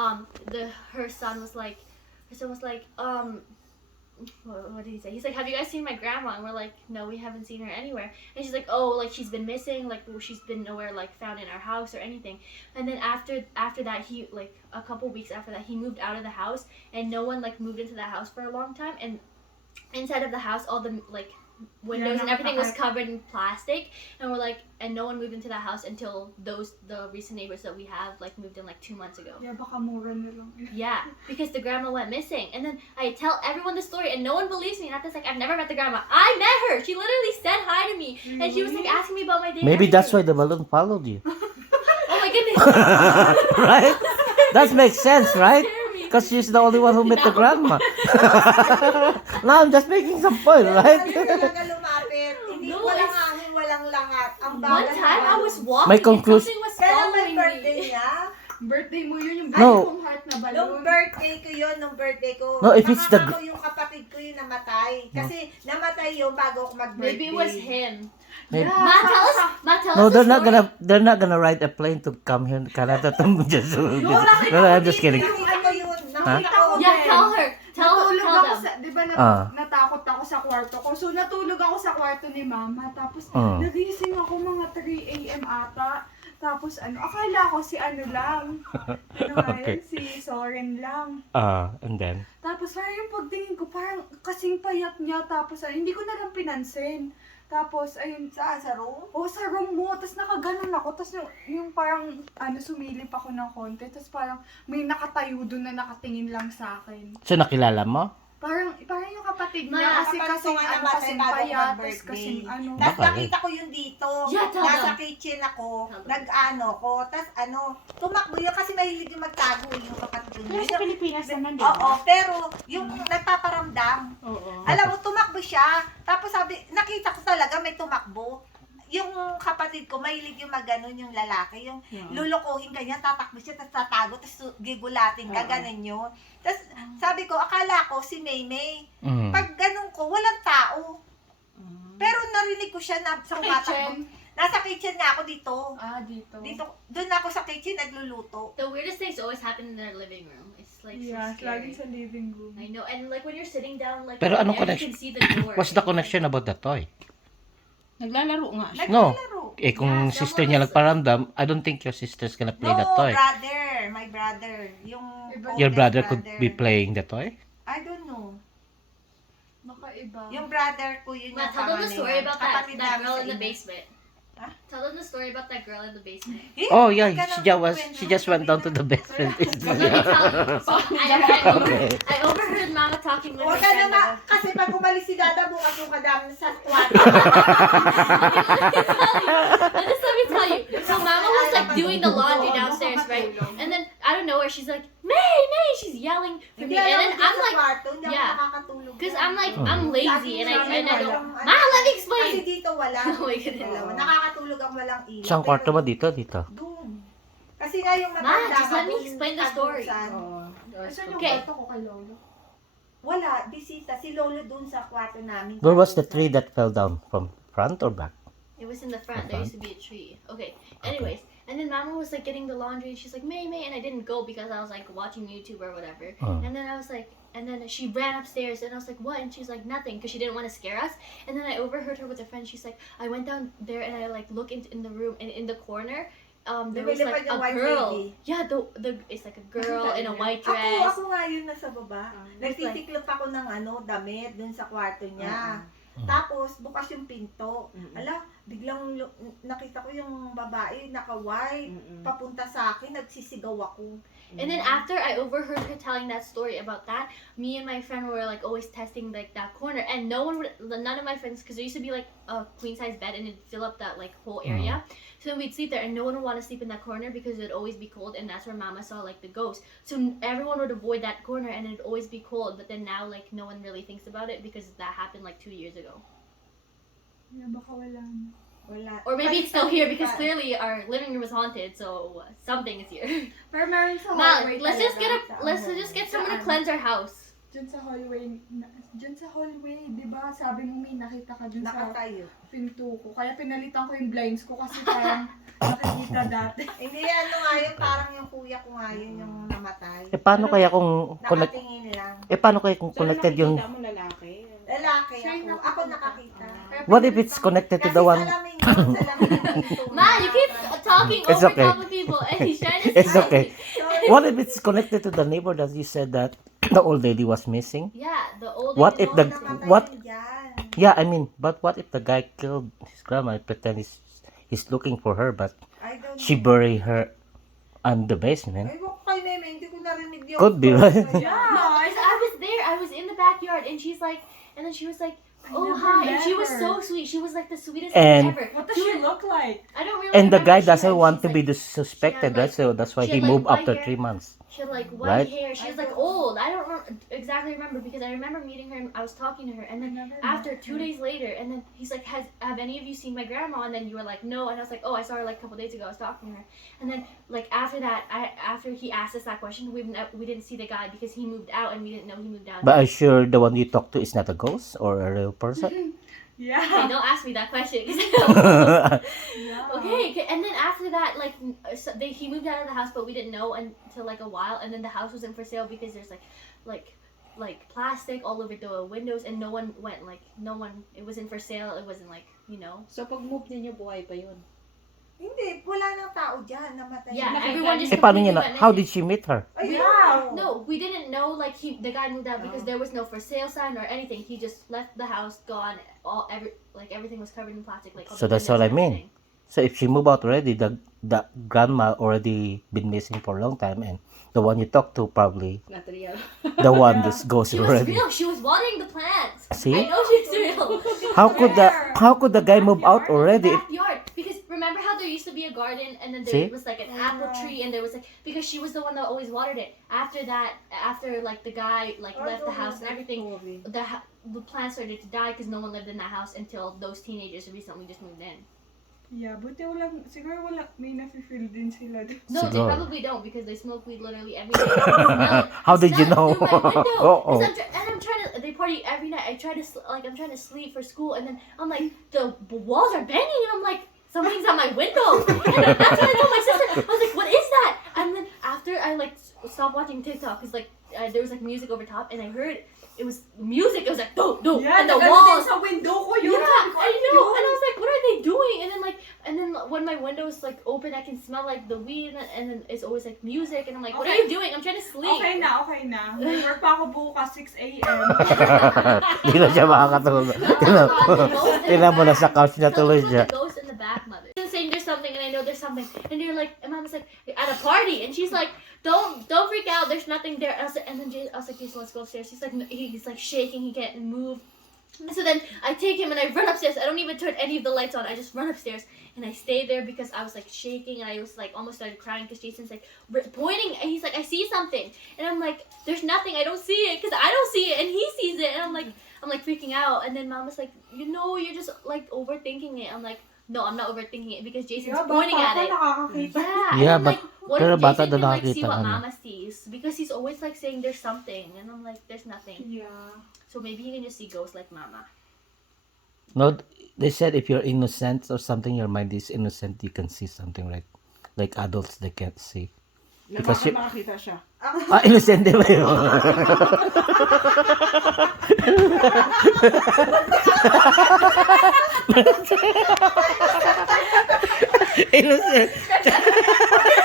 her son was like, what did he say? He's like, have you guys seen my grandma? And we're like, no, we haven't seen her anywhere. And she's like, oh, like she's been missing, like she's been nowhere, like found in our house or anything. And then after that, he like a couple weeks after that, he moved out of the house, and no one like moved into the house for a long time. And inside of the house, all the like windows and everything was covered in plastic, and we're like, and no one moved into that house until the recent neighbors that we have like moved in like 2 months ago. Yeah, baka mura na lang. Yeah, because the grandma went missing, and then I tell everyone the story, and no one believes me. And Ata's like, I've never met the grandma. I met her. She literally said hi to me, and she was like asking me about my day. Maybe that's why the balloon followed you. Oh my goodness. Right? That makes sense, right? Because she's the only one who met the grandma. Now I'm just making some point, right? Hindi talaga lumapit. Hindi No, walang hangin, walang lahat. Ang One bagal time I was walking, May conclusion- and something was Kaya may following birthday me. niya. Birthday mo yun, yung No. kong heart na balloon. Nung birthday ko yun, No, if it's the- Nakakako yung kapatid ko yung namatay. Kasi namatay yun bago ako mag-birthday. Maybe it was him. Maybe. Ma, tell us No, the story. they're not gonna ride a plane to come here in Canada to just. No, nakita I'm ko just dito kidding. yung ano yun. Nakita ko Yeah, din. tell her. Natulog Tell ako them. sa, di ba Ah. natakot ako sa kwarto ko. So natulog ako sa kwarto ni mama. Tapos Ah. nagising ako mga 3 a.m. ata. Tapos akala ko si ano lang. Ano nga Okay. yun? Si Soren lang. And then. Tapos parang yung pagtingin ko, parang kasing payat niya. Tapos hindi ko na lang pinansin. Tapos ayun, Sa room? sa room mo. Tapos nakaganon ako. Tapos yung parang sumilip ako ng konti. Tapos parang may nakatayo doon na nakatingin lang sa akin. So nakilala mo? Parang yung kapatid Ma, niya kasi kapatid ko nga namatay kasing bago payat, tapos mag-birthday. kasing Tapos Baka nakita ko yun dito. Yeah, tell Nasa them. kitchen ako. Tell them. Nag-ano ko. Tapos tumakbo yun kasi mahilig yung magtago yung kapatid ko. Pero sa Pilipinas naman, di Oo, ba? pero yung nagpaparamdam. Oo. Alam mo, tumakbo siya. Tapos nakita ko talaga may tumakbo. Yung kapatid ko, mahilig yung maganon yung lalaki. Yung lulukuhin ka niya, tatakbo siya, tapos tatago, tapos gigulatin ka, ganon yun. Tapos sabi ko, akala ko si Maymay. Mm. Pag ganon ko, walang tao. Pero narinig ko siya na Sa tumatakbo. kitchen. Nasa kitchen nga ako dito. Dito. Doon ako sa kitchen nagluluto. The weirdest things always happen in their living room. It's like Yeah, so lagi scary. sa living room. I know, and like when you're sitting down, like Pero anong there, connection? you can see the door. What's the connection about the toy? Naglalaro nga siya. No. Naglalaro. Eh kung Yeah, sister someone niya was- nagparamdam, I don't think your sister's gonna play the No, toy. brother. My brother. Yung Your oldest brother could be playing the toy? I don't know. Baka iba. Yung brother ko yun Ma, yung tell them the panganay story niya. about that Kapatid girl namin sa in the inyo. basement. Huh? Tell them the story about that girl in the basement. Oh yeah, Huwag ka she nang she just went down to the basement. Let me tell you. So, I overheard Mama talking with her Huwag ka friend. naman, kasi pag umalis si Dada, bukas yung kadami sa kwarto. Let me tell you. So Mama was like doing the laundry downstairs, right? And then out of nowhere, she's like, May, she's yelling for me, Hindi and alam then ko I'm sa like, kwarto, hindi ako yeah. nakakatulog. because yan. I'm like, Oh. I'm lazy, and I don't. Ma, let me Kasi explain. dito wala. Oh my goodness. Dalawa. Nakakatulog ang walang ilaw. Saan kwarto ba dito? Dito. Doon. Kasi nga yung Ma, matanda just let me doon, explain the story. tagusan. Saan yung Okay. kwarto ko kay Lolo? Wala, bisita. Si Lolo doon sa kwarto namin. Where was the tree that fell down? From front or back? It was in the front. There used to be a tree. Okay. Anyways, and then Mama was like getting the laundry. She's like, May, and I didn't go because I was like watching YouTube or whatever. Oh. And then I was like, and then she ran upstairs, and I was like, what? And she's like, nothing, because she didn't want to scare us. And then I overheard her with a friend. She's like, I went down there and I like look in the room, and in the corner, there was like Lumilipad yung a white girl. lady. Yeah, the it's like a girl in a white dress. Ako nga yun nasa baba. Nagtitiklop ako ng damit dun sa kwarto niya. Tapos, bukas yung pinto. Ala, biglang nakita ko yung babae, naka-white, papunta sa akin, nagsisigaw ako. And then after I overheard her telling that story about that, me and my friend were like always testing like that corner, and none of my friends, because there used to be like a queen size bed and it'd fill up that like whole area. So we'd sleep there, and no one would want to sleep in that corner because it'd always be cold, and that's where Mama saw like the ghost. So everyone would avoid that corner, and it'd always be cold. But then now like no one really thinks about it because that happened like 2 years ago. Yeah, baka wala na. Wala. Or maybe it's still Kasi here because pa- clearly our living room is haunted, so something is here. Pero meron sa Ma, hallway let's just talaga. just get someone to cleanse our house. Diyan sa hallway, di ba? Sabi mo may nakita ka dun sa Nakatayo. pinto ko. Kaya pinalitan ko yung blinds ko kasi parang nakikita dati. Hindi, ano nga yun, parang yung kuya ko nga yun yung namatay. paano kaya kung Nakatingin lang. paano kaya kung So, connected yung nakikita mo lalaki. Lalaki ako. Ako nakakita. what if it's connected to Kasi the one salamin yun, salamin yung pinto. Ma, you keep talking It's over okay. top of people, and he's trying to. It's say- okay. What if it's connected to the neighbor that you said that the old lady was missing? Yeah, the old. What lady if the- knows Nakatayo what- dyan. Yeah, I mean, but what if the guy killed his grandma? Pretend he's looking for her, but I don't she know. buried her on the basement. Ay, wag kay Meme, hindi ko narinig yung Could be, story right? na yan. No, because I was there. I was in the backyard, and she's like, and then she was like, "Oh hi," and she was so sweet. She was like the sweetest And- thing ever. What does she look like? I don't really. And the remember guy what she doesn't had. want She's to be like- the suspected, like- right? So that's why she he had, like, moved after white 3 hair. months. She had like white Right? hair. She was like old. I don't exactly remember because I remember meeting her and I was talking to her, and then after 2 days later, and then he's like, have any of you seen my grandma? And then you were like, no, and I was like, oh, I saw her like a couple days ago. I was talking to her, and then like after that, after he asked us that question, we didn't see the guy because he moved out and we didn't know he moved out. But I'm sure the one you talked to is not a ghost or a real person. Okay, Yeah. don't ask me that question. 'Cause I don't know. Yeah. Okay, and then after that, like, he moved out of the house, but we didn't know until like a while, and then the house wasn't for sale because there's like plastic all over the windows, and no one, it wasn't for sale, it wasn't like, So, pag move ninyo, buhay pa yun. Hindi, wala nang tao dyan. Namatay yeah, na. everyone just Eh, paano niya completely na? went How missing. did she meet her? Ayun. Yeah. No, we didn't know, like, the guy moved out because there was no for sale sign or anything. He just left the house, gone, everything was covered in plastic, like, all So the that's what I windows and mean. So if she moved out already, the grandma already been missing for a long time, and the one you talked to probably Not real. the one that goes She was already. real. She was watering the plants. See? I know she's real. How could the guy move out already? Backyard. Because remember how there used to be a garden and then See? there was like an apple tree and there was like, because she was the one that always watered it. After that, after like the guy like left the house and everything, the plants started to die because no one lived in that house until those teenagers recently just moved in. Yeah, buti siguro may nafe-feel din sila doon. No, they Siguro. probably don't because they smoke weed literally every day. I smell it. How did you Smell know? it through my window. Uh-oh. 'Cause I'm trying to. They party every night. I'm trying to sleep for school, and then I'm like, the walls are banging, and I'm like, something's at my window. And then that's what I told my sister. I was like, what is that? And then after I like stopped watching TikTok, cause like there was like music over top, and I heard it was music. It was like do, Yeah, and the nagano walls. din sa window ko yun. Yeah, Sabi ko, I ano know. yun? And I was like, what are they doing? And then when my window is like open, I can smell like the weed, and then it's always like music, and I'm like, what are Okay. you doing? I'm trying to sleep. Okay na. May work pa ako bukas, 6 a.m. Hindi na siya makakatulog. Tingnan mo na sa couch na tuloy siya. The ghost in the back, mother. She's saying there's something, and I know there's something, and you're like, and Mama's like at a party, and she's like, don't freak out. There's nothing there. I was like, and then I was like, Jason, let's go upstairs. He's like shaking. He can't move. And so then I take him and I run upstairs. I don't even turn any of the lights on. I just run upstairs and I stay there because I was like shaking and I was like almost started crying because Jason's like pointing and he's like, I see something, and I'm like, there's nothing. I don't see it because I don't see it and he sees it, and I'm like freaking out. And then Mama's like, you're just like overthinking it. I'm like, no, I'm not overthinking it because Jason's Yeah, pointing bata at ka, it. nakakakita. Yeah, Yeah, and I'm like, what pero if bata Jason daw can like see nakakita, what ano. Mama sees? Because he's always like saying there's something, and I'm like, there's nothing. Yeah. So maybe he can just see ghosts like Mama. No, they said if you're innocent or something, your mind is innocent, you can see something, right? Like adults, they can't see. Because Bakit she- makakita siya? Innocent ba yun? Innocent.